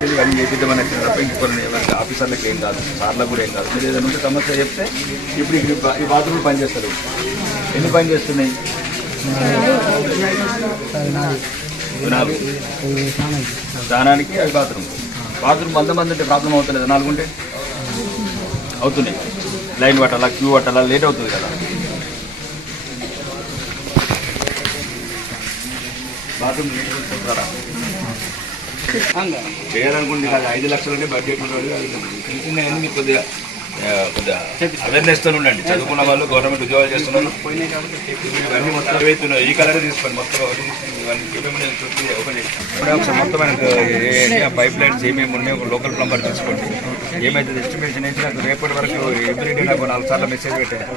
అన్ని చేపిద్దామని వచ్చిన తప్ప ఇంకొకరిని ఎవరికి ఆఫీసర్లకు ఏం కాదు సార్లకు కూడా ఏం కాదు. మీరు ఏదైనా ఉంటే సమస్య చెప్తే ఇప్పుడు ఇక్కడ ఈ బా- ఈ బాత్రూమ్ పనిచేస్తారు ఎన్ని పని చేస్తున్నాయి? నాలుగు. స్నానానికి అవి బాత్రూమ్. బాత్రూమ్ వంద మంది ఉంటే ప్రాబ్లం అవుతలేదు? నాలుగు ఉంటే? అవుతున్నాయి. లైన్ పట్టాలా క్యూ పట్టాలా? లేట్ అవుతుంది కదా. బాత్రూమ్ నీట్ చేయాలనుకుంటే కాదు ఐదు లక్షలు బడ్జెట్ ఉంటుంది అది మీకు కొద్దిగా కొద్దిగా అవేర్నెస్తో ఉండండి. చదువుకున్న వాళ్ళు గవర్నమెంట్ ఉద్యోగాలు చేస్తున్నారు. ఇవన్నీ మొత్తం అవుతున్నాయి ఈ కలర్ తీసుకోండి. మొత్తం ఇవన్నీ ఓపెన్ చేసి ఒకసారి మొత్తం మనకు పైప్ లైన్స్ ఏమేమి ఉన్నాయో ఒక లోకల్ ప్లంబర్ తీసుకోండి. ఏమైతే ఎస్టిమేషన్ అయితే నాకు రేపటి వరకు ఎవ్రీడే నాకు నాలుగు సార్లు మెసేజ్ పెట్టాను